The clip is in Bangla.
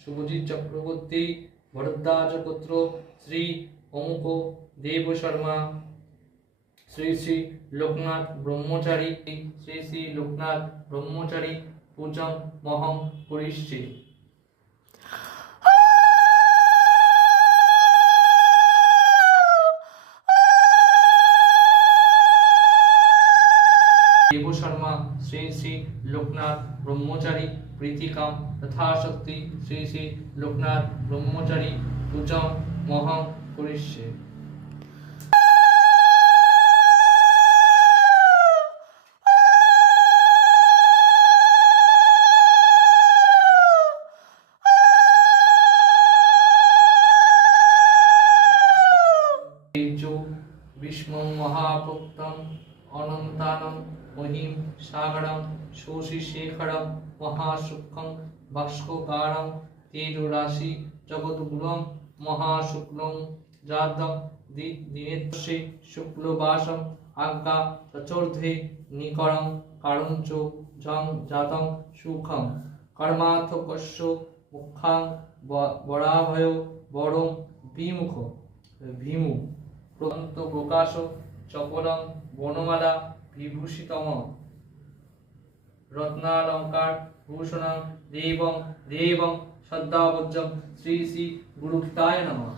শুভজিৎ চক্রবর্তী, ভরদ্বাজ পুত্র শ্রী অমুক দেব শর্মা, শ্রী শ্রী লোকনাথ ব্রহ্মচারী, শ্রী শ্রী লোকনাথ ব্রহ্মচারী পূজং মহং করিষ্যে। দেব শর্মা শ্রী শ্রী লোকনাথ ব্রহ্মচারী প্রীতিকাম যথাশক্তি শ্রী শ্রী লোকনাথ ব্রহ্মচারী পূজং মহং করিষ্যে। বিষ্ণু মহাপ্রক্তম অনন্তানম মহিম সাগরম শোষিশেখরম মহাসূক্ষ্মং ভাস্করকারং তেজরাশি জগদ্গুরুম মহাশুক্লং জাতং দিনেত্রসে শুক্লবাসম আজ্ঞা চতুর্ধে নিকরং কারঞ্চ জং জাতং সুখং কর্মার্থকস্য মুখাং বরাভয় বরং বিমুখ ভীমু প্রন্ত প্রকাশ চপলং বনমালা বিভূষিতম রত্নালঙ্কার ভূষণং দেবং দেবং শ্রদ্ধাবজ্জং শ্রী শ্রী গুরুহিতায় নমঃ।